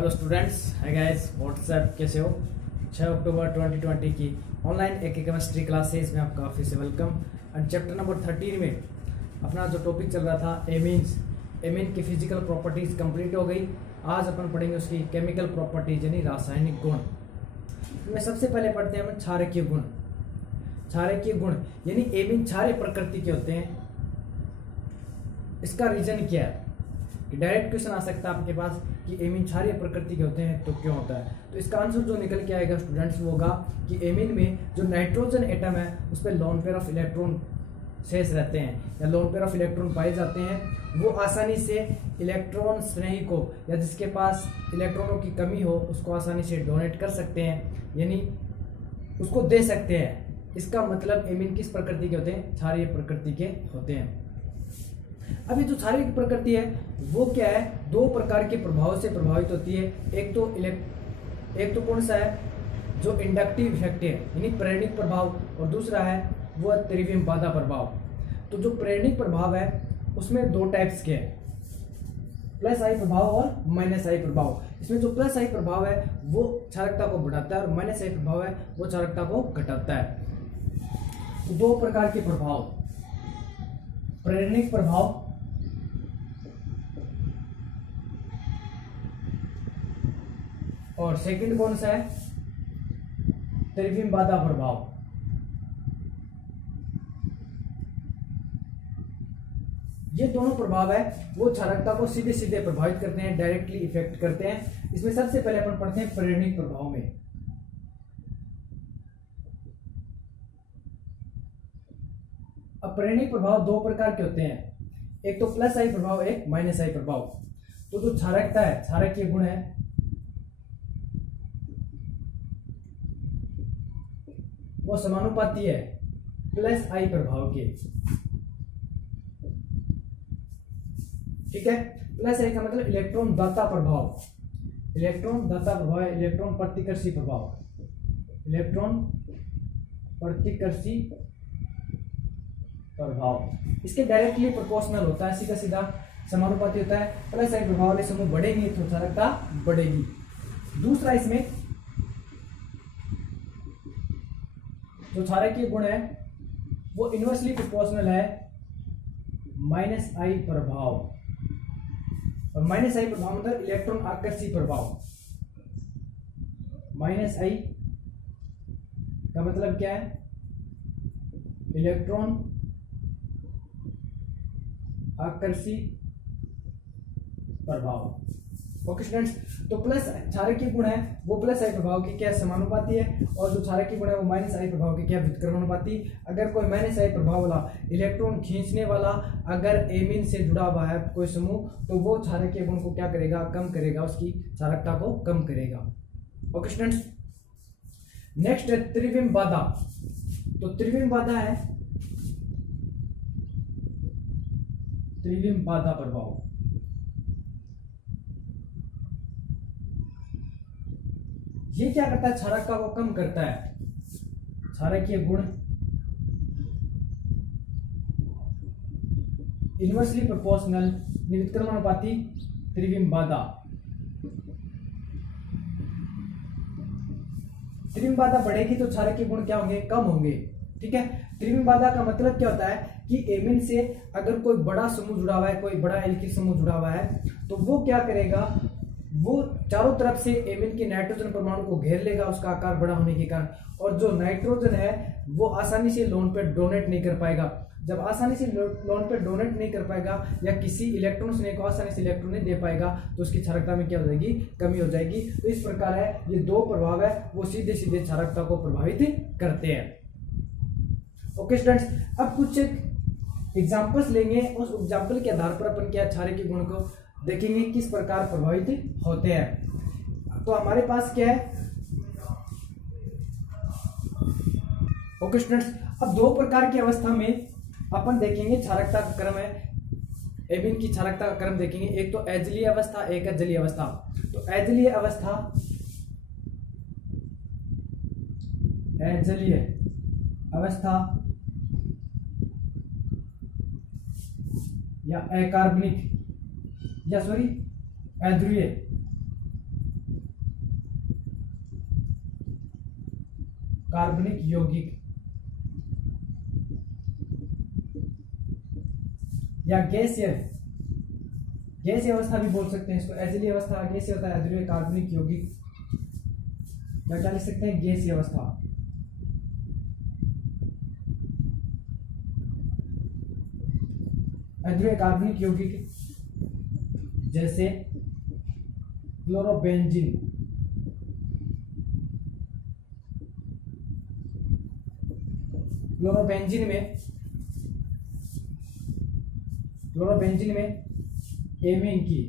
Hello students, hi guys, WhatsApp कैसे हो। 6 अक्टूबर 2020 की ऑनलाइन एक केमिस्ट्री क्लासेस में आपका फिर से वेलकम। एंड चैप्टर नंबर 13 में अपना जो टॉपिक चल रहा था एमीन की फिजिकल प्रॉपर्टीज कंप्लीट हो गई। आज अपन पढ़ेंगे उसकी केमिकल प्रॉपर्टीज यानी रासायनिक गुण। में सबसे पहले पढ़ते हैं हम क्षारकीय गुण। क्षारकीय गुण यानी एमीन क्षारीय प्रकृति के होते हैं। इसका रीजन क्या है कि डायरेक्ट क्वेश्चन आ सकता है आपके पास कि एमीन क्षारीय प्रकृति के होते हैं तो क्यों होता है। तो इसका आंसर जो निकल के आएगा स्टूडेंट्स वो होगा कि एमीन में जो नाइट्रोजन एटम है उस पर लोन पेयर ऑफ इलेक्ट्रॉन शेष रहते हैं या लोन पेयर ऑफ इलेक्ट्रॉन पाए जाते हैं। वो आसानी से इलेक्ट्रॉन स्नेही को या जिसके पास इलेक्ट्रॉनों की कमी हो उसको आसानी से डोनेट कर सकते हैं, यानी उसको दे सकते हैं। इसका मतलब एमीन किस प्रकृति के होते हैं? क्षारीय प्रकृति के होते हैं। अभी जो क्षारीय प्रकृति है वो क्या है? दो प्रकार के प्रभाव से प्रभावित होती है। एक तो कौन सा है? जो इंडक्टिव इफेक्ट है यानी प्रेरणिक प्रभाव, और दूसरा है वो त्रिविम बाधा प्रभाव। तो जो प्रेरणिक प्रभाव है उसमें दो टाइप्स के हैं, प्लस आई प्रभाव और माइनस आई प्रभाव। इसमें जो प्लस आई प्रभाव है वो क्षारकता को बढ़ाता है और माइनस आई प्रभाव है वो क्षारकता को घटाता है। तो दो प्रकार के प्रभाव, प्रेरणिक प्रभाव और सेकंड कौन सा है? त्रिविम बाधा प्रभाव। ये दोनों प्रभाव है वो क्षारकता को सीधे सीधे प्रभावित करते हैं, डायरेक्टली इफेक्ट करते हैं। इसमें सबसे पहले अपन पढ़ते हैं प्रेरणिक प्रभाव में। अब प्रेरणिक प्रभाव दो प्रकार के होते हैं, एक तो प्लस आई प्रभाव, एक माइनस आई प्रभाव। तो जो क्षारकता है, क्षारकीय गुण है, वो समानुपाती है प्लस आई प्रभाव के। ठीक है, प्लस आई का मतलब इलेक्ट्रॉन दाता प्रभाव। इलेक्ट्रॉन दाता प्रभाव है इलेक्ट्रॉन प्रतिकर्षी प्रभाव। इलेक्ट्रॉन प्रतिकर्षी प्रभाव इसके डायरेक्टली प्रोपोर्शनल होता है, सीधा सीधा समानुपाती होता है। प्लस आई प्रभाव वाले समूह बढ़ेंगे तो क्षारकता बढ़ेगी। दूसरा इसमें जो क्षारकीय गुण है वो इनवर्सली प्रोपोर्शनल है माइनस आई प्रभाव। और माइनस आई प्रभाव मतलब इलेक्ट्रॉन आकर्षी प्रभाव। माइनस आई का मतलब क्या है? इलेक्ट्रॉन आकर्षी प्रभाव। ओके स्टूडेंट्स, तो प्लस क्षारकीय गुण है वो प्लस आई प्रभाव की क्या समानुपाती है, और जो क्षारकीय गुण है वो माइनस आई प्रभाव की क्या व्युत्क्रमानुपाती। अगर कोई माइनस आई प्रभाव वाला इलेक्ट्रॉन खींचने वाला अगर एमीन से जुड़ा हुआ है कोई समूह, तो वो क्षारकीय गुण को क्या करेगा? कम करेगा, उसकी क्षारकता को कम करेगा। ओके स्टूडेंट्स, नेक्स्ट है त्रिविम बाधा। तो त्रिविम बाधा है त्रिविम बाधा प्रभाव। ये क्या करता है? क्षारकता को कम करता है। क्षारकीय गुण इनवर्सली प्रोपोर्शनल व्युत्क्रमानुपाती त्रिविम बाधा। त्रिविम बाधा बढ़ेगी तो क्षारकीय गुण क्या होंगे? कम होंगे। ठीक है, त्रिविम बाधा का मतलब क्या होता है कि एमीन से अगर कोई बड़ा समूह जुड़ा हुआ है, कोई बड़ा एल्किल समूह जुड़ा हुआ है, तो वो क्या करेगा? वो चारों तरफ से एमीन के नाइट्रोजन परमाणु को घेर लेगा उसका आकार बड़ा होने के कारण, और जो नाइट्रोजन है वो आसानी से लोन पे डोनेट नहीं कर पाएगा। जब आसानी से लोन पे डोनेट नहीं कर पाएगा या किसी इलेक्ट्रॉन स्नेह को आसानी से इलेक्ट्रॉन नहीं दे पाएगा तो उसकी क्षारकता में क्या हो जाएगी? कमी हो जाएगी। तो इस प्रकार है ये दो प्रभाव है वो सीधे सीधे क्षारकता को प्रभावित करते हैं। ओके स्टूडेंट्स, अब कुछ एग्जाम्पल्स लेंगे, उस एग्जाम्पल के आधार पर अपन क्या क्षारकीय गुण को देखेंगे किस प्रकार प्रभावित होते हैं। तो हमारे पास क्या है? ओके स्टूडेंट्स, अब दो प्रकार की अवस्था में अपन देखेंगे क्षारकता का क्रम है। एमीन की क्षारकता का क्रम देखेंगे, एक तो अजलीय अवस्था, एक है जलीय अवस्था। तो अजलीय अवस्था, अजलीय अवस्था या अकार्बनिक या सॉरी अध्रुवीय कार्बनिक यौगिक या गैसीय अवस्था भी बोल सकते हैं इसको। एजिली अवस्था गैसीय होता है, अध्रुवीय कार्बनिक यौगिक या क्या लिख सकते हैं, गैसीय अवस्था। अध्रुवीय कार्बनिक यौगिक जैसे क्लोरोबेंजीन, क्लोरोबेंजीन में एमीन की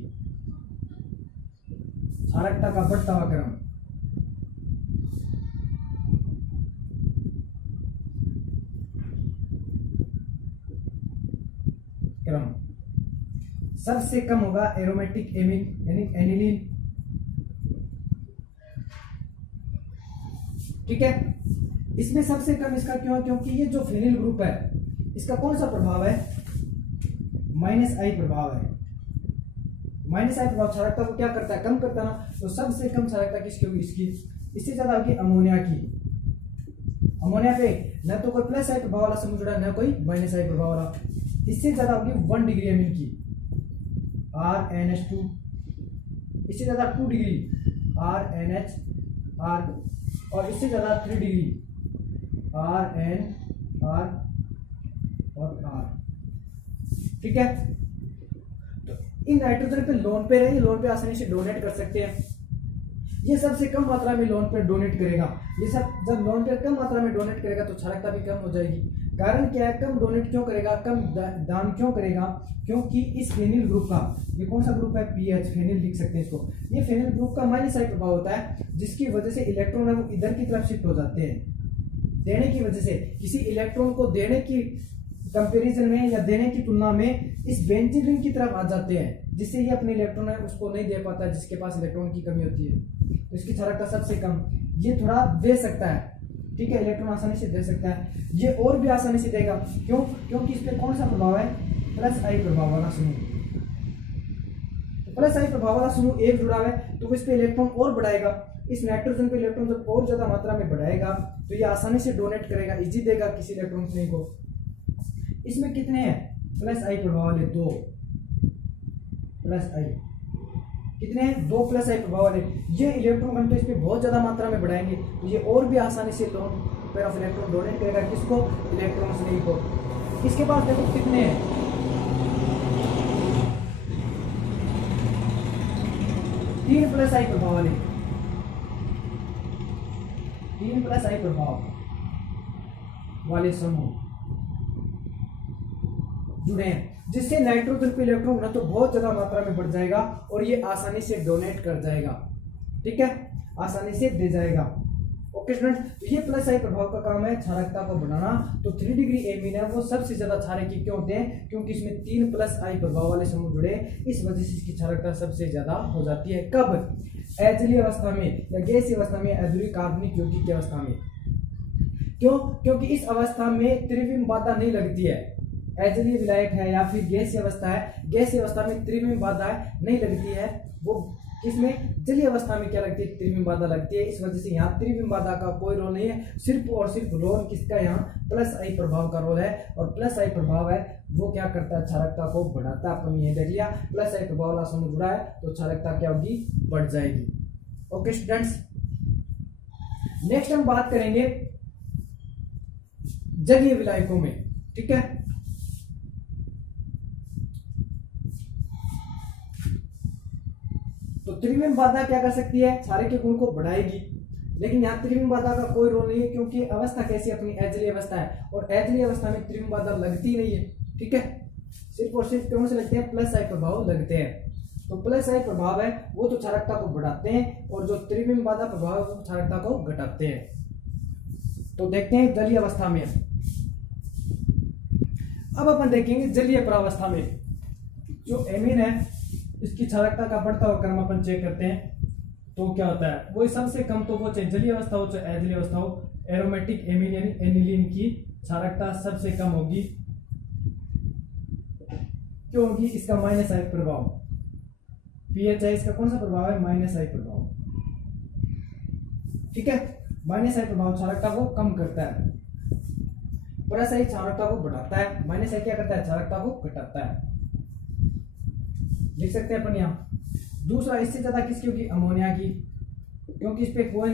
क्षारकता का बढ़ता हुआ क्रम सबसे कम होगा एरोमेटिक एमीन यानी एनिलीन। ठीक है, इसमें सबसे कम इसका क्यों, क्योंकि ये जो फेनिल ग्रुप है इसका कौन सा प्रभाव है, -I प्रभाव है। -I प्रभाव क्षारकता को क्या करता है, कम करता है ना। तो सबसे कम क्षारकता किसकी होगी, इसकी। इससे ज्यादा होगी अमोनिया की। अमोनिया पे न तो कोई +I प्रभाव वाला समूह जुड़ा न कोई -I प्रभाव वाला। इससे ज्यादा होगी 1 डिग्री अमीन की RNH2, इससे ज्यादा 2 डिग्री RNHR और इससे ज्यादा 3 डिग्री RNR और R। ठीक है, तो इन नाइट्रोजन पे लोन पे रहेंगे, लोन पे आसानी से डोनेट कर सकते हैं। ये सबसे कम मात्रा में लोन पे डोनेट करेगा। ये सब जब लोन पे कम मात्रा में डोनेट करेगा तो क्षारकता भी कम हो जाएगी। कारण क्या है, कम डोनेट क्यों करेगा, कम दान क्यों करेगा, क्योंकि इस फेनिल ग्रुप का, ये कौन सा ग्रुप है, पीएच फेनिल लिख सकते हैं इसको। ये फेनिल ग्रुप का -I प्रभाव होता है, जिसकी वजह से इलेक्ट्रॉन है वो इधर की तरफ शिफ्ट हो जाते हैं। देने की वजह से किसी इलेक्ट्रॉन को देने की कंपैरिजन में या देने की तुलना में इस बेंजीन रिंग की तरफ आ जाते हैं, जिससे ये अपने इलेक्ट्रॉन है उसको नहीं दे पाता है, जिसके पास इलेक्ट्रॉन की कमी होती है। तो इसकी क्षारकता सबसे कम। ये थोड़ा दे सकता है, ठीक है, इलेक्ट्रॉन आसानी से दे सकता है। ये और भी आसानी से देगा, क्यों, क्योंकि इस पे कौन सा प्रभाव है, +I प्रभाव वाला समूह। तो +I प्रभाव वाला समूह एक जुड़ा है तो वो इस पे इलेक्ट्रॉन और बढ़ाएगा। इस नाइट्रोजन पे इलेक्ट्रॉन जब और ज्यादा मात्रा में बढ़ाएगा तो ये आसानी से डोनेट करेगा, इजी देगा किसी इलेक्ट्रॉन को। इसमें कितने हैं +I प्रभाव वाले, 2 +I, कितने हैं, 2 +I प्रभाव वाले। ये इलेक्ट्रॉन घनत्व इस पे बहुत ज्यादा मात्रा में बढ़ाएंगे तो ये और भी आसानी से lone pair of electron donate करेगा, किसको, इलेक्ट्रॉन्स नहीं को। इसके पास देखो कितने हैं, 3 +I प्रभाव वाले, 3 +I प्रभाव वाले समूह जुड़े हैं, जिससे नाइट्रोजन पे इलेक्ट्रॉन घनत्व तो बहुत ज्यादा मात्रा में बढ़ जाएगा और ये आसानी से डोनेट कर जाएगा। ठीक है, आसानी से दे जाएगा। ओके स्टूडेंट्स, ये +I प्रभाव का काम है क्षारकता को बढ़ाना। तो 3 डिग्री एमीन है वो सबसे ज्यादा क्षारकीय क्यों होते हैं, क्योंकि इसमें 3 +I प्रभाव वाले समूह जुड़े, इस वजह से इसकी क्षारकता सबसे ज्यादा हो जाती है। कब, एजिली अवस्था में या गैसीय अवस्था में, अध्रुवीय कार्बनिक यौगिक की अवस्था में। क्यों, क्योंकि इस अवस्था में त्रिविम बाधा नहीं लगती है। एजिली विलायक है या फिर गैसीय अवस्था है, गैसीय अवस्था में त्रिविम बाधा नहीं लगती है। वो किसमें, जलीय अवस्था में क्या लगती है, त्रिविम बाधा लगती है। इस वजह से यहाँ त्रिविम बाधा का कोई रोल नहीं है, सिर्फ और सिर्फ रोल किसका, यहाँ +I प्रभाव का रोल है। और +I प्रभाव है वो क्या करता है, क्षारकता को बढ़ाता है। अपन ये देख लिया, +I प्रभाव वाला समूह जुड़ा है तो क्षारकता क्या होगी, बढ़ जाएगी। ओके स्टूडेंट्स, नेक्स्ट हम बात करेंगे जलीय विलायकों में। ठीक है, तो त्रिविम बाधा क्या कर सकती है, क्षारकीय गुण को बढ़ाएगी। लेकिन यहाँ त्रिविम बाधा का कोई रोल नहीं है, क्योंकि अवस्था कैसी अपनी एजिली अवस्था है और एजिली अवस्था में त्रिविम बाधा लगती नहीं है। ठीक है, सिर्फ और सिर्फ कौन से लगते हैं, +I प्रभाव लगते हैं। तो +I प्रभाव है वो तो क्षारकता को बढ़ाते हैं और जो त्रिविम बाधा प्रभाव है वो क्षारकता को घटाते हैं। तो देखते हैं जलीय अवस्था में। अब अपन देखेंगे जलीय प्रावस्था में जो एमीन है इसकी क्षारकता का बढ़ता हुआ क्रम अपन चेक करते हैं तो क्या होता है, वो सबसे कम तो वो चाहे जलीय अवस्था हो चाहे एजिली अवस्था हो, एरोमेटिक एमीन यानी एनिलीन की क्षारकता सबसे कम होगी। क्यों होगी, इसका -I प्रभाव, पीएच है इसका कौन सा प्रभाव है, -I प्रभाव। ठीक है, माइनस आई प्रभाव क्षारकता को कम करता है, प्लस आई क्षारकता को बढ़ाता है, माइनस आई क्या करता है, क्षारकता को घटाता है। लिख सकते हैं अपन यहाँ। दूसरा, इससे ज्यादा किसकी होगी, अमोनिया की, क्योंकि इस पे कोई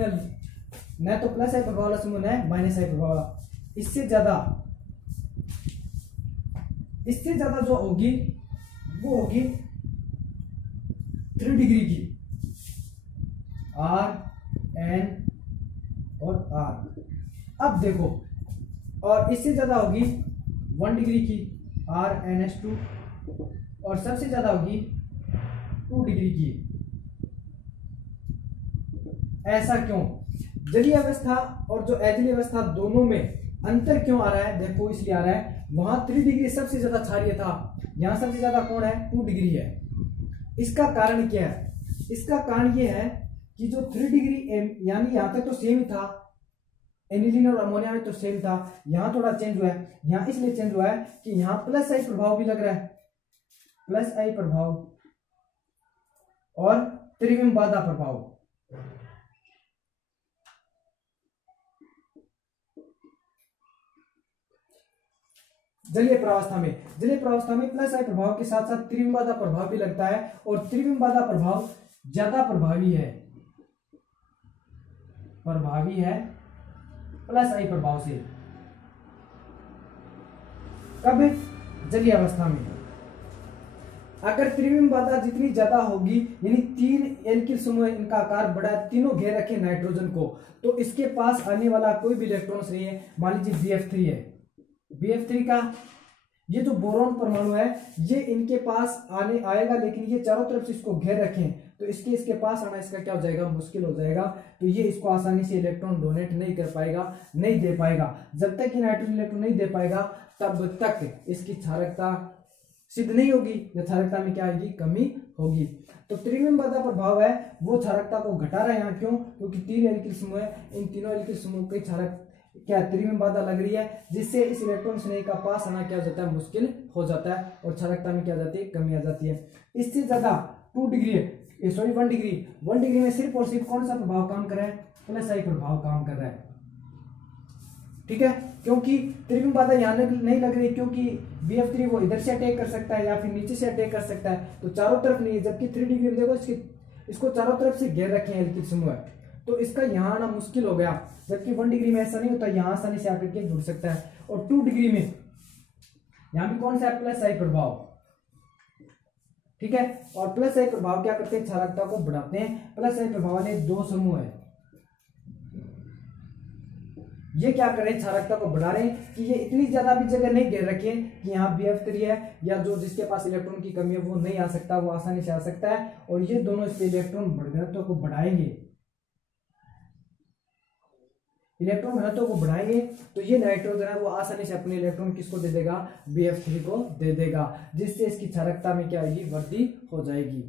न तो प्लस आई प्रभाव वाला समूह है माइनस आई प्रभाव वाला। इससे ज्यादा जो होगी वो होगी 3 डिग्री की, R N और R। अब देखो, और इससे ज्यादा होगी 1 डिग्री की, R NH2, और सबसे ज्यादा होगी 2 डिग्री की। ऐसा क्यों? जलीय अवस्था और जो अजलीय अवस्था दोनों में अंतर क्यों आ रहा है? देखो इसलिए आ रहा है, वहां 3 डिग्री सबसे ज्यादा क्षारीय था, यहां सबसे ज्यादा कौन है, 2 डिग्री है। इसका कारण क्या है? इसका कारण यह है कि जो 3 डिग्री यानी यहां तक तो सेम ही था, एनिलीन और अमोनिया में तो सेम था, यहां थोड़ा चेंज हुआ है। यहां इसलिए चेंज हुआ है कि यहां प्लस आई प्रभाव भी लग रहा है, प्लस आई प्रभाव और त्रिविम बाधा प्रभाव। जलीय प्रावस्था में प्लस आई प्रभाव के साथ साथ त्रिविम बाधा प्रभाव भी लगता है, और त्रिविम बाधा प्रभाव ज्यादा प्रभावी है प्लस आई प्रभाव से। कब? जलीय अवस्था में। अगर त्रिविम बाधा जितनी ज्यादा होगी, यानी 3 एल्किल समूह, इनका आकार बड़ा, तीनों घेर रखे नाइट्रोजन को, तो इसके पास आने वाला कोई भी इलेक्ट्रॉन्स नहीं है। मान लीजिए BF3 है, BF3 का ये जो बोरॉन परमाणु है, ये इनके पास आने आएगा, लेकिन ये चारों तरफ से इसको घेर रखें, तो इसके पास आना इसका क्या हो जाएगा, मुश्किल हो जाएगा। तो ये इसको आसानी से इलेक्ट्रॉन डोनेट नहीं कर पाएगा, नहीं दे पाएगा। जब तक ये नाइट्रोजन इलेक्ट्रॉन नहीं दे पाएगा, तब तक इसकी क्षारकता सिद्ध नहीं होगी, या क्षारकता में क्या आएगी, कमी होगी। तो त्रिविम बाधा प्रभाव है वो क्षारकता को घटा रहा है यहाँ। क्यों? क्योंकि 3 एल्किल समूह है, इन तीनों एल्किल समूह की क्षारक क्या त्रिविम बाधा लग रही है, जिससे इस इलेक्ट्रॉन स्नेह का पास आना क्या हो जाता है, मुश्किल हो जाता है, और क्षारकता में क्या जाती है, कमी आ जाती है। इससे ज्यादा 1 डिग्री में सिर्फ और सिर्फ कौन सा प्रभाव काम कर रहा है, प्लस आई प्रभाव काम कर रहा है। ठीक है, क्योंकि त्रिविम बाधा यहाँ नहीं लग रही, क्योंकि BF3 वो इधर से अटैक कर सकता है या फिर नीचे से अटैक कर सकता है, तो चारों तरफ नहीं है। जबकि 3 डिग्री में देखो, इसको चारों तरफ से घेर रखे हैं एल्किल समूह, तो इसका यहाँ आना मुश्किल हो गया। जबकि 1 डिग्री में ऐसा नहीं होता, यहाँ आसानी से आकर के जुड़ सकता है। और 2 डिग्री में यहाँ भी कौन सा है, प्लस आई प्रभाव। ठीक है, और प्लस आई प्रभाव क्या करते हैं, क्षारकता को बढ़ाते हैं। प्लस आई प्रभाव वाले 2 समूह है, ये क्या कर रहे हैं, क्षारकता को बढ़ा रहे हैं कि ये इतनी ज्यादा भी जगह नहीं घेर रखे कि यहाँ BF3 है, या जो जिसके पास इलेक्ट्रॉन की कमी है वो नहीं आ सकता, वो आसानी से आ सकता है। और ये दोनों इस पे इलेक्ट्रॉन घनत्व को बढ़ाएंगे, तो ये नाइट्रोजन है वो आसानी से अपने इलेक्ट्रॉन किसको दे देगा, BF3 को दे देगा, जिससे इसकी क्षारकता में क्या आएगी, वृद्धि हो जाएगी।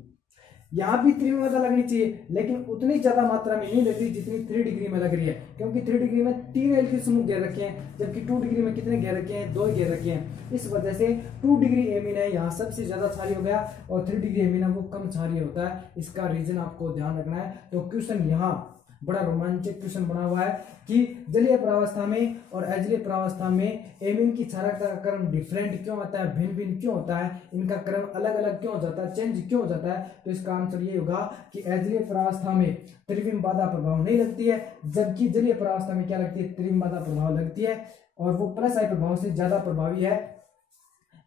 यहाँ भी त्रिविम बाधा लगनी चाहिए, लेकिन उतनी ज्यादा मात्रा में नहीं लग रही जितनी 3 डिग्री में लग रही है, क्योंकि 3 डिग्री में 3 एल्किल समूह घेर रखे हैं, जबकि 2 डिग्री में कितने घेर रखे हैं, 2 घेर रखे हैं। इस वजह से 2 डिग्री एमीन है यहाँ सबसे ज्यादा क्षारीय हो गया, और 3 डिग्री एमीन है वो कम क्षारीय होता है। इसका रीजन आपको ध्यान रखना है। तो क्वेश्चन यहाँ बड़ा रोमांचक क्वेश्चन बना हुआ है कि जलीय प्रावस्था में और अजलीय प्रावस्था में एमीन की क्षारकता का क्रम डिफरेंट क्यों होता है, भिन्न भिन्न क्यों होता है, इनका क्रम अलग अलग क्यों हो जाता है, चेंज क्यों हो जाता है। तो इसका आंसर ये होगा कि अजलीय प्रावस्था में त्रिविम बाधा प्रभाव नहीं लगती है, जबकि जलीय प्रावस्था में क्या लगती है, त्रिविम बाधा प्रभाव लगती है, और वो प्लस आई प्रभाव से ज्यादा प्रभावी है।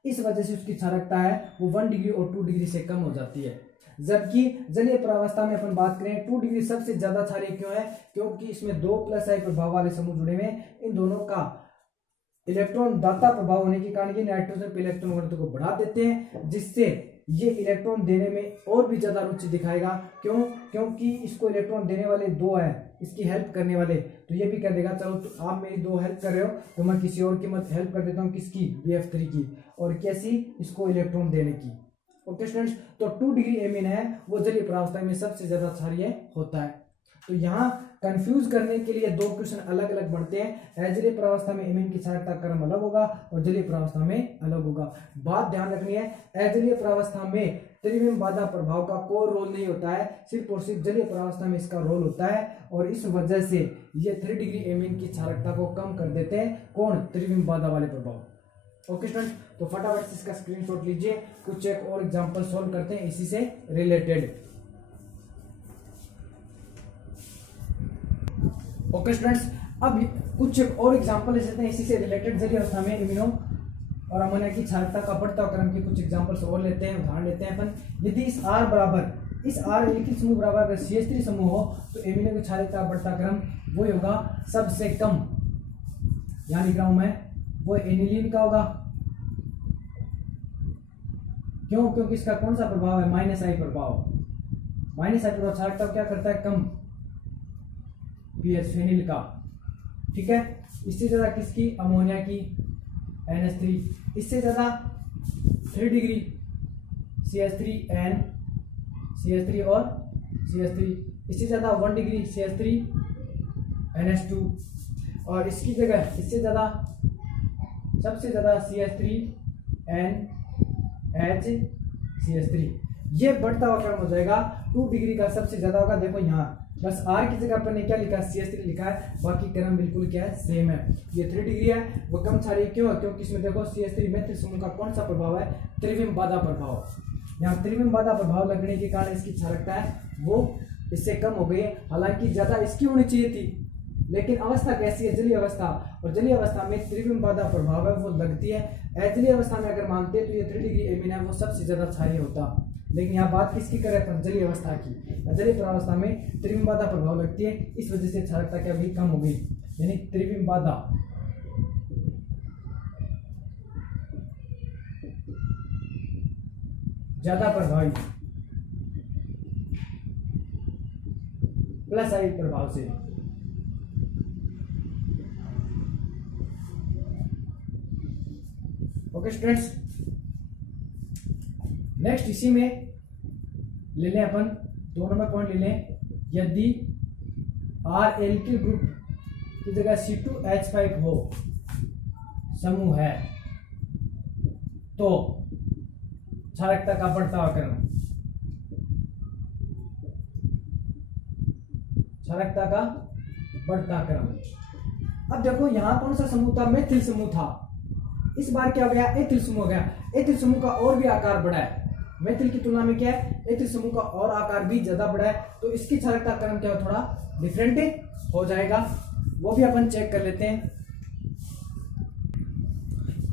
इस वजह से उसकी क्षारकता है वो 1 डिग्री और 2 डिग्री से कम हो जाती है। जबकि जलीय प्रावस्था में अपन बात करें 2 डिग्री सबसे ज्यादा क्षारीय क्यों है, क्योंकि इसमें 2 प्लस आई प्रभाव वाले समूह जुड़े हुए हैं। इन दोनों का इलेक्ट्रॉन दाता प्रभाव होने के कारण ये नाइट्रोजन पे इलेक्ट्रॉन घनत्व को बढ़ा देते हैं, जिससे ये इलेक्ट्रॉन देने में और भी ज्यादा रुचि दिखाएगा। क्यों? क्योंकि इसको इलेक्ट्रॉन देने वाले 2 हैं, इसकी हेल्प करने वाले, तो ये भी कह देगा चलो तो आप मेरी 2 हेल्प कर रहे हो तो मैं किसी और की मत हेल्प कर देता हूँ, किसकी, BF3 की, और कैसी, इसको इलेक्ट्रॉन देने की। ओके स्टूडेंट्स, तो 2 डिग्री एमीन है वो जलीय प्रावस्था में सबसे ज्यादा क्षारीय होता है। तो यहाँ कंफ्यूज करने के लिए 2 क्वेश्चन अलग अलग बनते हैं। अजलीय प्रावस्था में एमीन की क्षारकता क्रम अलग होगा और जलीय प्रावस्था में अलग होगा। बात ध्यान रखनी है, अजलीय प्रावस्था में त्रिविम बाधा प्रभाव का कोई रोल नहीं होता है, सिर्फ और सिर्फ जलीय परावस्था में इसका रोल होता है और इस वजह से ये 3 डिग्री एमीन की क्षारकता को कम कर देते हैं। कौन? त्रिविम बाधा वाले प्रभाव। ओके स्टूडेंट, तो फटाफट से इसका स्क्रीनशॉट लीजिए, कुछ एक और एग्जांपल सॉल्व करते हैं इसी से रिलेटेड। ओके स्टूडेंट्स, अब कुछ और एग्जांपल ले लेते हैं इसी से रिलेटेड। जलीय अवस्था में इम्यूनो और अमोनिया की क्षारकता का बढ़ता क्रम के कुछ एग्जांपल्स और लेते हैं, उदाहरण लेते हैं अपन। यदि इस R बराबर, इस R एल्किल समूह बराबर अगर CH3 समूह हो तो एमिनो की क्षारकता बढ़ता क्रम वो होगा सबसे कम, यहाँ लिख रहा हूं मैं, वो एनिलीन का होगा। क्यों? क्योंकि इसका कौन सा प्रभाव है? -I प्रभाव। -I प्रभाव क्षारकता क्या करता है? कम, pH फेनिल का। ठीक है, इससे ज्यादा किसकी? अमोनिया की, NH3। इससे ज्यादा 3 डिग्री CH3N, CH3 और CH3। इससे ज्यादा 1 डिग्री CH3 NH2 और इसकी जगह इससे ज्यादा, सबसे ज्यादा CH3N H CH3। ये बढ़ता हुआ क्रम हो जाएगा, 2 डिग्री का सबसे ज्यादा होगा। देखो यहाँ बस R की जगह पर ने क्या लिखा है? CH3 लिखा है, बाकी क्रम बिल्कुल क्या है? सेम है। ये 3 डिग्री है, वो कम क्षारीय क्यों है? क्योंकि इसमें देखो CH3 मेथिल समूह का कौन सा प्रभाव है? त्रिविम बाधा प्रभाव। यहाँ त्रिविम बाधा प्रभाव लगने के कारण इसकी क्षारकता है वो इससे कम हो गई है। हालांकि ज्यादा इसकी होनी चाहिए थी, लेकिन अवस्था कैसी है? जलीय अवस्था, और जलीय अवस्था में त्रिविम बाधा प्रभाव है वो लगती है। अजलीय अवस्था में अगर मानते हैं तो ये 3 डिग्री एमीन है वो सबसे ज्यादा क्षारीय होता। लेकिन यहाँ बात किसकी करें? जलीय अवस्था की। जलीय परावस्था में त्रिविम बाधा प्रभाव लगती है, इस वजह से क्षारकता क्या होगी? कम हो गई, यानी त्रिविम बाधा ज्यादा प्रभावी +I प्रभाव से। ओके स्टूडेंट्स, नेक्स्ट इसी में ले लें अपन 2 नंबर पॉइंट ले लें। यदि R एल्किल ग्रुप की जगह C2H5 हो समूह है तो क्षारकता का बढ़ता हुआ क्रम, क्षारकता का बढ़ता क्रम। अब देखो यहां कौन सा समूह था? मेथिल समूह था। इस बार क्या हो गया? एथिल समूह हो गया। एथिल समूह का और भी आकार बढ़ा है, मेथिल की तुलना में क्या है? एथिल समूह का और आकार भी ज्यादा बढ़ा है, तो इसकी क्षारकता क्रम क्या हो? थोड़ा डिफरेंट हो जाएगा, वो भी अपन चेक कर लेते हैं।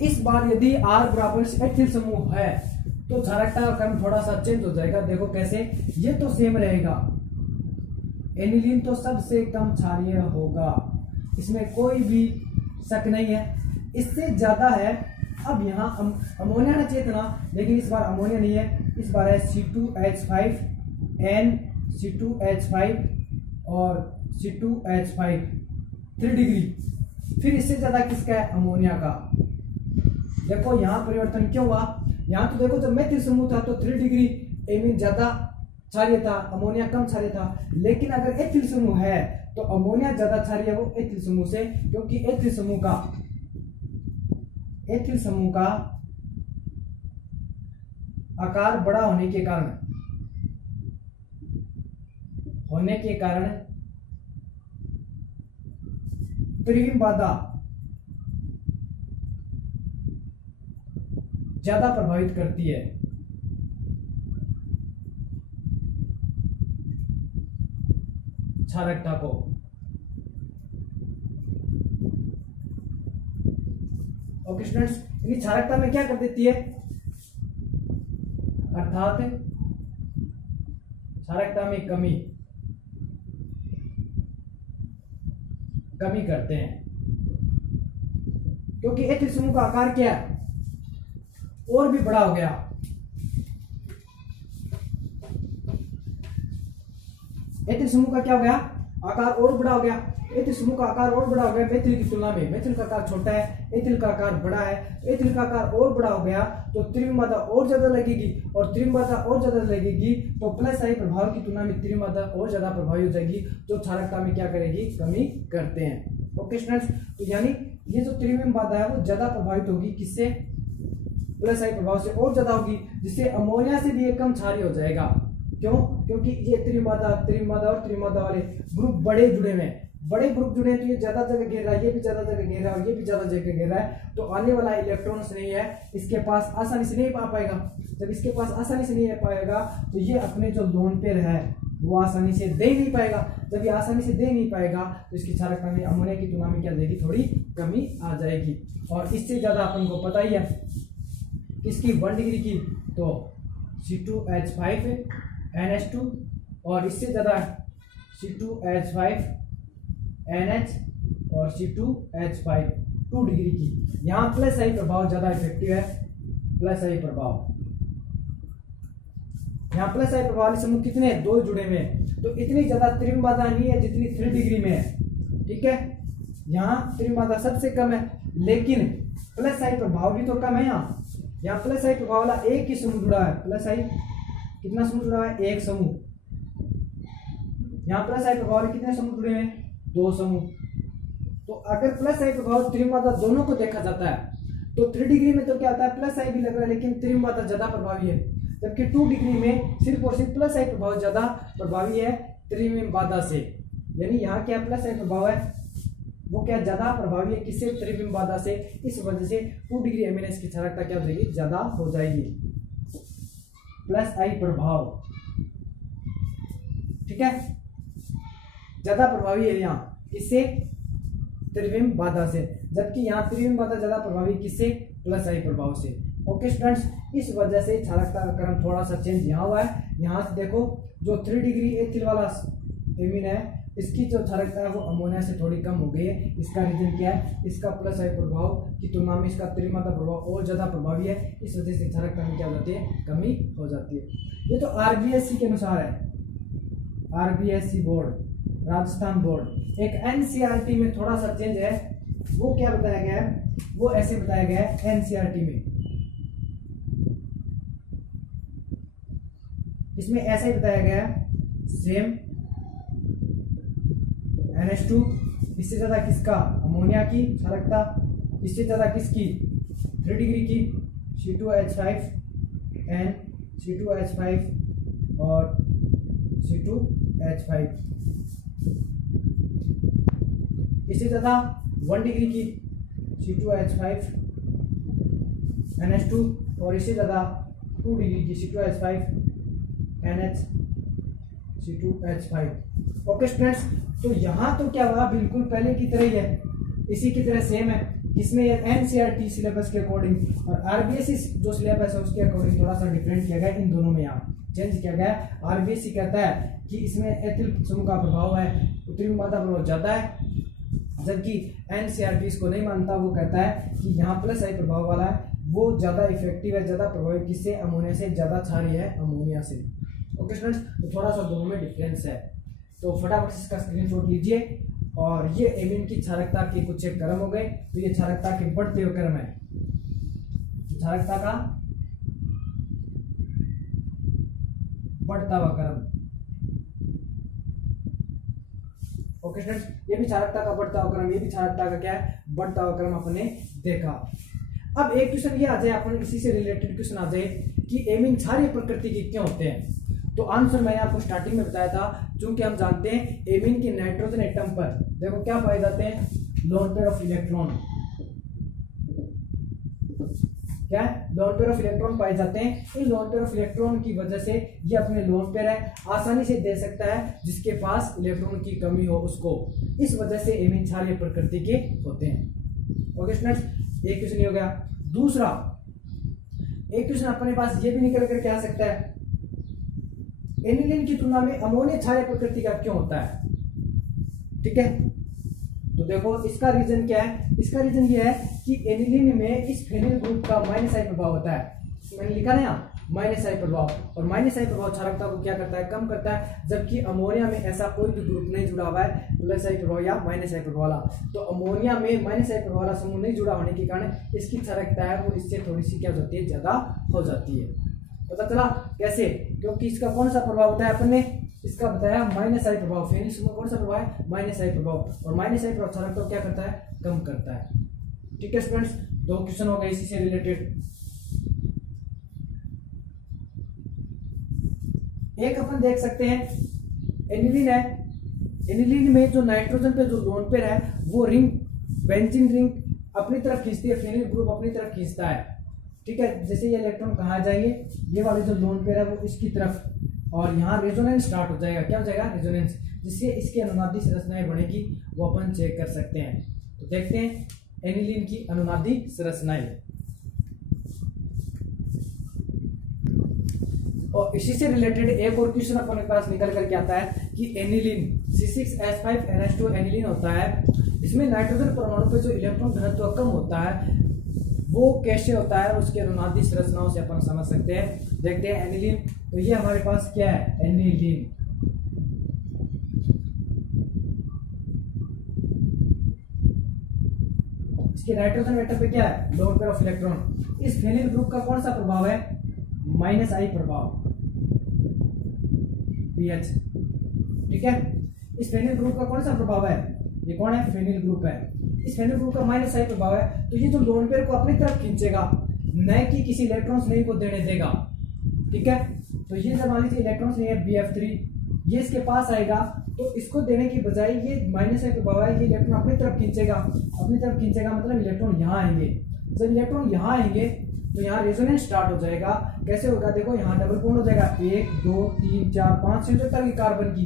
इस बार यदि R बराबर एथिल समूह है तो क्षारकता का क्रम थोड़ा सा चेंज हो जाएगा। देखो कैसे? ये तो सेम रहेगा, एनिलीन तो सबसे कम क्षारीय होगा, इसमें कोई भी शक नहीं है। इससे ज्यादा है, अब यहाँ अमोनिया ना चेतना, लेकिन इस बार अमोनिया नहीं है, इस बार है C2H5N, C2H5 और C2H5, 3 डिग्री। फिर इससे ज्यादा किसका है? अमोनिया का। देखो यहाँ परिवर्तन क्यों हुआ? यहाँ तो देखो जब मेथिल समूह था तो 3 डिग्री एमीन ज्यादा क्षारीय था, अमोनिया कम क्षारीय था। लेकिन अगर एथिल समूह है तो अमोनिया ज्यादा क्षारीय वो एथिल समूह से, क्योंकि एथिल समूह का आकार बड़ा होने के कारण त्रिविम बाधा ज्यादा प्रभावित करती है। क्षारकता को। ओके स्टूडेंट्स, यानी क्षारकता में क्या कर देती है? अर्थात क्षारकता में कमी करते हैं, क्योंकि एथिल समूह का आकार क्या है? और भी बड़ा हो गया। एथिल समूह का क्या हो गया? आकार और बड़ा हो गया। एथिल समूह का आकार और बड़ा हो गया मेथिल की तुलना में। मेथिल का आकार छोटा है, एथिल का आकार बड़ा है। एथिल का आकार और बड़ा हो गया तो त्रिविम बाधा और ज्यादा लगेगी, और त्रिविम बाधा और ज्यादा लगेगी तो +I प्रभाव की तुलना में त्रिविम बाधा और ज्यादा प्रभावी हो जाएगी, जो क्षारकता में क्या करेगी? कमी करते हैं। ओके स्टूडेंट्स, तो यानी ये जो त्रिविम बाधा है वो ज्यादा प्रभावित होगी किससे? प्लस आई प्रभाव से और ज्यादा होगी, जिससे अमोनिया से भी ये कम क्षारीय हो जाएगा। क्यों? क्योंकि ये त्रिमादा और त्रिमादा वाले ग्रुप बड़े जुड़े हुए हैं, बड़े ग्रुप जुड़े हैं, तो ये ज्यादा जगह घेर रहा है, ये भी ज्यादा जगह घेर रहा है और ये भी ज्यादा जगह घेर रहा है, तो आने वाला इलेक्ट्रॉन्स नहीं है इसके पास आसानी से नहीं आ पाएगा। जब इसके पास आसानी से नहीं आ पाएगा तो ये अपने जो लोन पेयर है वो आसानी से दे नहीं पाएगा। जब ये आसानी से दे नहीं पाएगा तो इसकी क्षारकता में अमोनिया की तुलना में क्या देगी, थोड़ी कमी आ जाएगी। और इससे ज्यादा अपन को पता ही है किसकी 1 डिग्री की, तो C2H5 NH2 और इससे ज्यादा C2H5 NH और C2H5 2 डिग्री की। यहाँ प्लस आई प्रभाव ज्यादा इफेक्टिव है, प्लस आई प्रभाव। यहाँ प्लस आई प्रभाव वाले समूह कितने, 2 जुड़े हुए हैं, तो इतनी ज्यादा त्रिमादा नहीं है जितनी 3 डिग्री में है। ठीक है, यहाँ त्रिमादा सबसे कम है, लेकिन प्लस आई प्रभाव भी तो कम है। यहाँ प्लस आई प्रभाव वाला एक ही समूह जुड़ा है, प्लस आई कितना समूह जुड़ा है, एक समूह। यहाँ प्लस आई प्रभाव वाले कितने समूह जुड़े हैं, 2 समूह। तो अगर प्लस आई प्रभाव त्रिमादा दोनों को देखा जाता है तो 3 डिग्री में तो क्या आता है, प्लस आई भी लग रहा है लेकिन त्रिमादा ज्यादा प्रभावी है, जबकि 2 डिग्री में सिर्फ और सिर्फ प्लस आई प्रभाव ज्यादा प्रभावी है त्रिमादा से। यानी यहाँ क्या प्लस आई प्रभाव है वो क्या ज्यादा प्रभावी है किससे, त्रिमादा से। इस वजह से 2 डिग्री एमिनेंस की क्षारकता क्या हो जाएगी, ज्यादा हो जाएगी, प्लस आई प्रभाव। ठीक है, ज्यादा प्रभावी है यहाँ किससे, त्रिमादा से, जबकि यहाँ त्रिमादा ज्यादा प्रभावी किससे, प्लस आई प्रभाव से। ओके स्टूडेंट्स, इस वजह से क्षारकता का क्रम थोड़ा सा चेंज यहाँ हुआ है। यहाँ से देखो जो 3 डिग्री एथिल वाला एमीन है इसकी जो क्षारकता है वो अमोनिया से थोड़ी कम हो गई है। इसका रीजन क्या है, इसका प्लस आई प्रभाव की तुलना में इसका त्रिमादा प्रभाव और ज्यादा प्रभावी है, इस वजह से क्षारकता में क्या हो जाती है, कमी हो जाती है। ये तो आरबीएससी के अनुसार है, आरबीएससी बोर्ड राजस्थान बोर्ड। एक एनसीईआरटी में थोड़ा सा चेंज है, वो क्या बताया गया है, वो ऐसे बताया गया है एनसीईआरटी में, इसमें ऐसा ही बताया गया है सेम NH2 इससे ज्यादा किसका, अमोनिया की क्षारकता, इससे ज्यादा किसकी, 3 डिग्री की C2H5 N C2H5 और C2H5, इससे ज्यादा 1 डिग्री की C2H5 NH2 और इससे ज्यादा 2 डिग्री की C2H5 NH C2H5। Okay students, तो यहाँ तो क्या हुआ, बिल्कुल पहले की तरह ही है, इसी की तरह सेम है। इसमें एनसीईआरटी सिलेबस के अकॉर्डिंग और आरबीएससी जो सिलेबस है उसके अकॉर्डिंग थोड़ा सा डिफरेंट किया गया, इन दोनों में यहाँ चेंज किया गया। आरबीएससी कहता है कि इसमें एथिल समूह का प्रभाव है, त्रिमादा प्रभाव ज्यादा है, जबकि एनसीईआरटी इसको नहीं मानता, वो कहता है कि यहाँ प्लस आई प्रभाव वाला है वो ज्यादा इफेक्टिव है, ज्यादा प्रभावी किससे, अमोनिया से, ज्यादा क्षारीय है अमोनिया से। ओके स्टूडेंट्स, तो थोड़ा सा दोनों में डिफरेंस है, तो फटाफट इसका स्क्रीनशॉट लीजिए। और ये एमीन की क्षारकता के कुछ एक क्रम हो गए, तो ये क्षारकता के बढ़ते हुए क्रम है, क्षारकता का बढ़ता हुआ क्रम। ओके स्टूडेंट्स, ये भी क्षारकता का बढ़ता हुआ क्रम, ये भी क्षारकता का क्या है, बढ़ता हुआ क्रम अपने देखा। अब एक क्वेश्चन ये आ जाए, अपन इसी से रिलेटेड क्वेश्चन आ जाए कि एमीन क्षारीय प्रकृति के क्यों होते हैं। तो आंसर मैंने आपको स्टार्टिंग में बताया था, क्योंकि हम जानते हैं एमीन के नाइट्रोजन एटम पर देखो क्या पाए जाते हैं, लोन पेयर ऑफ इलेक्ट्रॉन, क्या है, लोन पेयर ऑफ इलेक्ट्रॉन पाए जाते हैं। इन लोन पेयर ऑफ इलेक्ट्रॉन की वजह से ये अपने लोन पेयर है आसानी से दे सकता है, जिसके पास इलेक्ट्रॉन की कमी हो उसको, इस वजह से एमीन क्षारीय प्रकृति के होते हैं। ओके स्टूडेंट्स, एक क्वेश्चन हो गया। दूसरा एक क्वेश्चन अपने पास ये भी निकल कर क्या आ सकता है, एनिलीन की तुलना में अमोनिया क्षारीय प्रकृति का क्यों होता है। ठीक है, तो देखो इसका रीजन क्या है, इसका रीजन ये है कि एनिलीन में इस फेनिल ग्रुप का माइनस आई प्रभाव होता है, मैंने लिखा ना यहाँ माइनस आई प्रभाव, और माइनस आई प्रभाव क्षारकता को क्या करता है, कम करता है, जबकि अमोनिया में ऐसा कोई भी ग्रुप नहीं जुड़ा हुआ है प्लस आई प्रभाव या माइनस आई प्रभाव वाला। तो अमोनिया में माइनस आई प्रभाव वाला समूह नहीं जुड़ा होने के कारण इसकी क्षारकता है वो इससे थोड़ी सी क्या हो जाती है, ज्यादा हो जाती है। पता चला कैसे, क्योंकि इसका कौन सा प्रभाव होता है, अपन ने इसका बताया माइनस आई प्रभाव, फेनिल समूह कौन सा प्रभाव है, माइनस आई प्रभाव, और माइनस आई प्रभाव क्षारकता को क्या करता है, कम करता है। ठीक है स्टूडेंट्स, 2 क्वेश्चन हो गए इसी से रिलेटेड। एक अपन देख सकते हैं एनिलीन है, एनिलीन में जो नाइट्रोजन पे जो लोन पेयर है वो रिंग बेंजीन रिंग अपनी तरफ खींचती है, फेनिल ग्रुप अपनी तरफ खींचता है, ठीक है। जैसे ये इलेक्ट्रॉन कहाँ जाएंगे, ये वाले जो लोन पेयर है वो इसकी तरफ, और यहाँ रेजोनेंस स्टार्ट हो जाएगा। क्या हो जाएगा, रेजोनेंस, जिससे इसकी अनुनादी संरचनाएं बनेगी वो अपन चेक कर सकते हैं। तो देखते हैं एनिलीन की अनुनादी संरचनाएं। और इसी से रिलेटेड एक और क्वेश्चन अपने पास निकल करके आता है कि एनिलीन C6H5NH2 एनिलीन होता है, इसमें नाइट्रोजन परमाणु पे जो इलेक्ट्रॉन घनत्व कम होता है वो कैसे होता है, उसके अनुनादी संरचनाओं से अपन समझ सकते हैं। देखते हैं एनिलीन, तो ये हमारे पास क्या है, एनिलीन। इसके नाइट्रोजन एटम पे क्या है, लोन पेयर ऑफ इलेक्ट्रॉन। इस फेनिल ग्रुप का कौन सा प्रभाव है, -I प्रभाव, पीएच, ठीक है। इस फेनिल ग्रुप का कौन सा प्रभाव है, ये कौन है, फेनिल ग्रुप है। इस फेनिल ग्रुप का -I प्रभाव है, तो ये जो लोन पेयर को अपनी तरफ खींचेगा, न कि किसी इलेक्ट्रॉन्स नहीं को देने देगा, ठीक है। तो ये जब मान लीजिए इलेक्ट्रॉन्स नहीं है BF3, ये इसके पास आएगा, तो इसको देने की बजाय ये -I प्रभाव है, ये इलेक्ट्रॉन अपनी तरफ खींचेगा, अपनी तरफ खींचेगा मतलब इलेक्ट्रॉन यहाँ आएंगे। जब इलेक्ट्रॉन यहाँ आएंगे तो यहाँ रेजोनेंस स्टार्ट हो जाएगा। कैसे होगा, देखो यहाँ डबल बॉन्ड हो जाएगा, 1 2 3 4 5 संयोजकता की कार्बन की,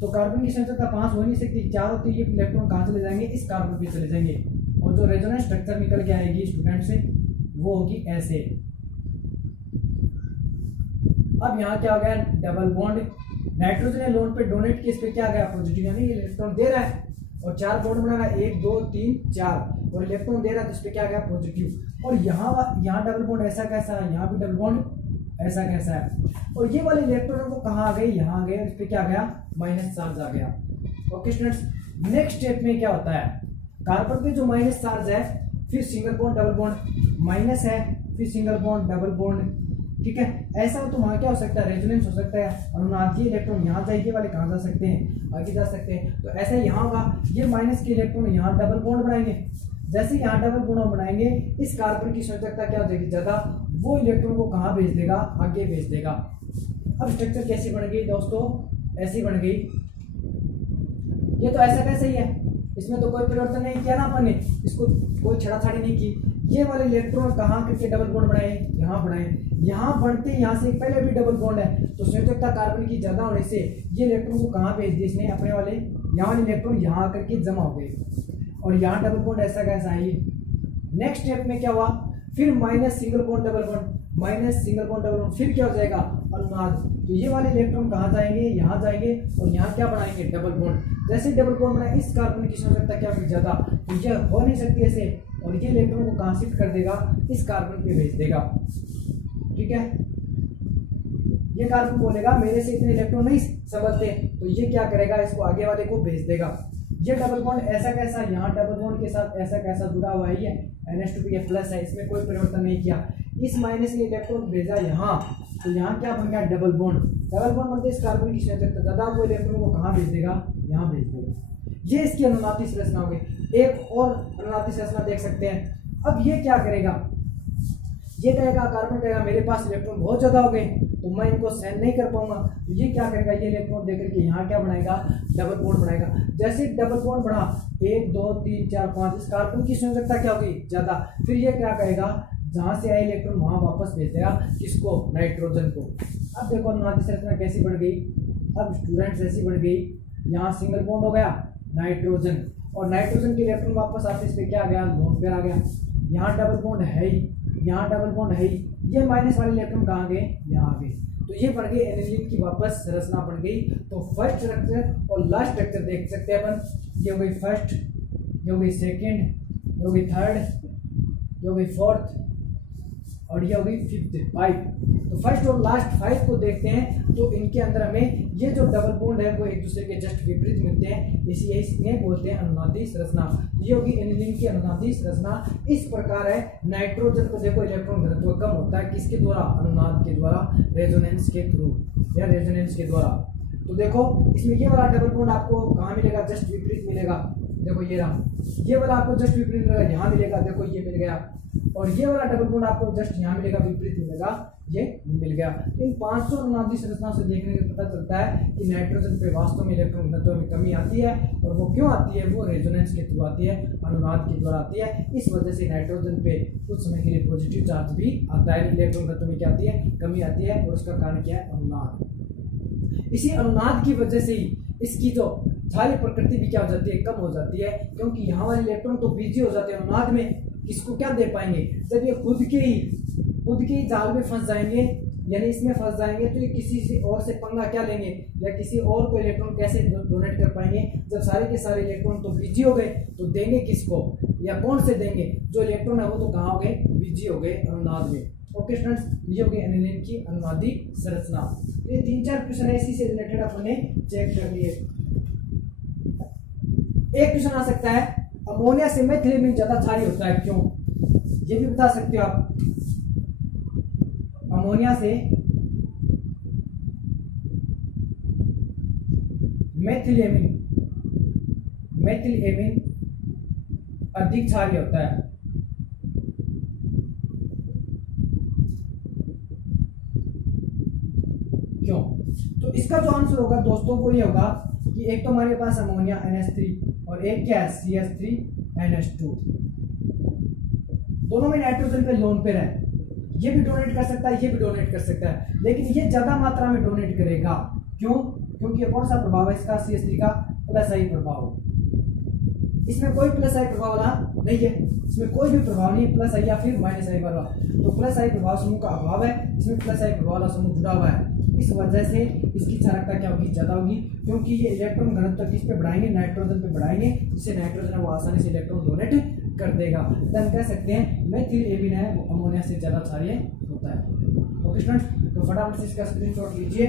तो कार्बन की संयोजकता 5 हो नहीं सकती, 4 होती है। ये इलेक्ट्रॉन कहाँ चले जाएंगे, इस कार्बन पे चले जाएंगे, और जो रेजोनेंस स्ट्रक्चर निकल के आएगी स्टूडेंट से वो होगी ऐसे। अब यहाँ क्या हो गया, डबल बॉन्ड, नाइट्रोजन ने लोन पे डोनेट किया, इस पे क्या गया, पॉजिटिव, यानी इलेक्ट्रॉन दे रहा है, और 4 बॉन्ड बना रहा है, 1 2 3 4, और इलेक्ट्रॉन दे रहा है तो इस पे क्या गया, पॉजिटिव। और यहाँ डबल बॉन्ड ऐसा कैसा है, यहाँ भी डबल बॉन्ड ऐसा कैसा है, और ये वाले इलेक्ट्रॉन को कहाँ आ गए, यहाँ आ गए, इस पे क्या गया, माइनस चार्ज आ गया। ओके स्टूडेंट्स, नेक्स्ट स्टेप में क्या होता है, कार्बन पे जो माइनस चार्ज है, फिर single bond double bond, minus है फिर सिंगल बॉन्ड डबल बॉन्ड, ठीक है। ऐसा हो तो वहां क्या हो सकता है, रेजोनेंस हो सकता है, अनुनादीय इलेक्ट्रॉन यहाँ जाएंगे वाले कहाँ जा सकते हैं, आगे जा सकते हैं। तो ऐसा यहाँ होगा, ये माइनस के इलेक्ट्रॉन यहाँ डबल बॉन्ड बनाएंगे, जैसे यहाँ डबल बॉन्ड बनाएंगे इस कार्बन की संयोजकता क्या हो जाएगी, ज्यादा, वो इलेक्ट्रॉन को कहाँ भेज देगा, आगे भेज देगा। अब स्ट्रक्चर कैसी बन गई दोस्तों, ऐसी बन गई, ये तो ऐसा कैसे ही है, इसमें तो कोई परिवर्तन नहीं किया ना अपन ने, इसको कोई छेड़ाछाड़ी नहीं की। ये वाले इलेक्ट्रॉन कहाँ करके डबल बॉन्ड बनाए, यहाँ बनाए, यहाँ बढ़ते यहाँ से पहले भी डबल बॉन्ड है, तो संयोजकता कार्बन की ज्यादा होने से ये इलेक्ट्रॉन को कहाँ भेज दिया इसने, अपने वाले यहाँ वाले इलेक्ट्रॉन यहाँ आकर के जमा हो गए, और यहाँ डबल बॉन्ड ऐसा कैसा है। नेक्स्ट स्टेप में क्या हुआ, फिर minus single bond double bond, minus single bond double bond, फिर क्या हो जाएगा, अनुनाद। तो ये वाले इलेक्ट्रॉन कहाँ जाएंगे, यहाँ जाएंगे, और यहाँ क्या बनाएंगे, डबल बॉन्ड। जैसे डबल बॉन्ड बनाए, इस कार्बन की संयोजकता क्या होगी, ज्यादा, तो ये हो नहीं सकती ऐसे, और ये इलेक्ट्रॉन को कहाँ शिफ्ट कर देगा, इस कार्बन पे भेज देगा, ठीक है। ये कार्बन बोलेगा मेरे से इतने इलेक्ट्रॉन नहीं समझते, तो ये क्या करेगा, इसको आगे वाले को भेज देगा। ये डबल बॉन्ड ऐसा कैसा, यहाँ डबल बॉन्ड के साथ ऐसा कैसा जुड़ा हुआ है, ये NH2 प्लस है, इसमें कोई परिवर्तन नहीं किया। इस माइनस ने इलेक्ट्रॉन भेजा यहाँ, तो यहाँ क्या बन गया, डबल बॉन्ड। डबल बॉन्ड बनते इस कार्बन की संयोजकता ज्यादा, वो इलेक्ट्रॉन को कहाँ भेज देगा, यहाँ भेज देगा। ये इसकी अनुनादी संरचना हो गई। एक और अनुनादी संरचना देख सकते हैं। अब ये क्या करेगा, ये कहेगा, कार्बन कहेगा मेरे पास इलेक्ट्रॉन बहुत ज्यादा हो गए, तो मैं इनको सहन नहीं कर पाऊंगा, तो ये क्या करेगा, ये इलेक्ट्रॉन देकर के यहाँ क्या बनाएगा, डबल बॉन्ड बनाएगा। जैसे डबल बॉन्ड बढ़ा, 1 2 3 4 5, इस कार्बन की संयोजकता क्या होगी, ज्यादा, फिर ये क्या कहेगा, जहां से आए इलेक्ट्रॉन वहां वापस भेज देगा, किसको, नाइट्रोजन को। अब देखो अनुनादी संरचना कैसी बढ़ गई, अब स्टूडेंट्स ऐसी बढ़ गई, यहाँ सिंगल बॉन्ड हो गया, नाइट्रोजन, और नाइट्रोजन के इलेक्ट्रॉन वापस आते, इस पे क्या आ गया, लोन पेयर आ गया। यहाँ डबल बॉन्ड है ही, यहाँ डबल बॉन्ड है ही, ये माइनस वाले इलेक्ट्रॉन कहाँ गए, यहाँ आ गए। तो ये बन गई एनिलीन की वापस संरचना बन गई। तो फर्स्ट स्ट्रक्चर और लास्ट स्ट्रक्चर देख सकते हैं अपन, ये हो गई फर्स्ट, ये हो गई सेकेंड, ये हो गई थर्ड, ये हो गई फोर्थ, और ये हो गई फिफ्थ, 5। तो फर्स्ट और लास्ट 5 को देखते हैं, तो इनके अंदर हमें ये जो डबल बॉन्ड है वो एक दूसरे के जस्ट विपरीत मिलते हैं, इसीलिए बोलते हैं अनुनादी संरचना। ये होगी एनिलीन की अनुनादी संरचना। इस प्रकार है। नाइट्रोजन को देखो इलेक्ट्रॉन घनत्व कम होता है, किसके द्वारा, अनुनाद के द्वारा, रेजोनेंस के थ्रू या रेजोनेंस के द्वारा। तो देखो इसमें ये वाला डबल बॉन्ड आपको कहाँ मिलेगा, जस्ट विपरीत मिलेगा। देखो ये रहा, ये वाला आपको जस्ट विपरीत मिलेगा, यहाँ मिलेगा, देखो ये मिल गया। और ये वाला डबल बॉन्ड आपको जस्ट यहाँ मिलेगा, विपरीत मिलेगा, ये मिल गया। इन 500 अनुनादी संरचनाओं से देखने से पता चलता है कि नाइट्रोजन पे वास्तव में इलेक्ट्रॉन घनत्व में कमी आती है, और वो क्यों आती है, वो रेजोनेंस के थ्रू आती है, अनुनाद के द्वारा आती है। इस वजह से नाइट्रोजन पे कुछ समय के लिए पॉजिटिव चार्ज भी आता है, इलेक्ट्रॉन घनत्व में क्या आती है, कमी आती है, और उसका कारण क्या है, अनुनाद। इसी अनुनाद की वजह से ही इसकी जो क्षारीय प्रकृति भी क्या हो जाती है, कम हो जाती है, क्योंकि यहाँ वाले इलेक्ट्रॉन तो बिजी हो जाते हैं अनुनाद में, इसको क्या दे पाएंगे, जब ये खुद के ही जाल में फंस जाएंगे, यानी इसमें फंस जाएंगे, तो ये किसी से और से पंगा क्या लेंगे, या किसी और को इलेक्ट्रॉन कैसे डोनेट कर पाएंगे, जब सारे के सारे इलेक्ट्रॉन तो बिजी हो गए, तो देंगे किसको, या कौन से देंगे, जो इलेक्ट्रॉन है वो तो कहाँ हो गए, बिजी हो गए अनुनाद में। ओके स्टूडेंट्स, ये हो गई एनिलीन की अनुनादी संरचना। ये 3-4 क्वेश्चन है इसी से रिलेटेड अपने चेक कर लिए। एक क्वेश्चन आ सकता है, अमोनिया से मेथिलीन ज्यादा क्षारीय होता है, क्यों, ये भी बता सकते हो आप। अमोनिया से मेथिलीन अधिक क्षारीय होता है, क्यों। तो इसका जो आंसर होगा दोस्तों वो ये होगा कि एक तो हमारे पास अमोनिया NH3 और एक क्या है CH3NH2, दोनों में नाइट्रोजन पे लोन पे है, ये भी डोनेट कर सकता है, ये भी डोनेट कर सकता है, लेकिन ये ज्यादा मात्रा में डोनेट करेगा, क्यों, क्योंकि ये कौन सा प्रभाव है इसका, CH3 का प्लस आई प्रभाव। इसमें कोई प्लस आई प्रभाव वाला नहीं है, इसमें कोई भी प्रभाव नहीं है प्लस आई या फिर माइनस आई वाला, तो प्लस आई प्रभाव समूह का अभाव है, इसमें प्लस आई प्रभाव वाला समूह जुड़ा हुआ है। इस वजह से इसकी चालकता क्या होगी, ज्यादा होगी, क्योंकि ये इलेक्ट्रॉन घनत्व किस पे बढ़ाएंगे, नाइट्रोजन पे बढ़ाएंगे, जिससे नाइट्रोजन है वो आसानी से इलेक्ट्रॉन डोनेट कर देगा। तो हम कह सकते हैं मेथिलीन है वो अमोनिया से ज्यादा क्षारीय होता है। ओके स्टूडेंट्स, तो फटाफट से इसका स्क्रीनशॉट लीजिए।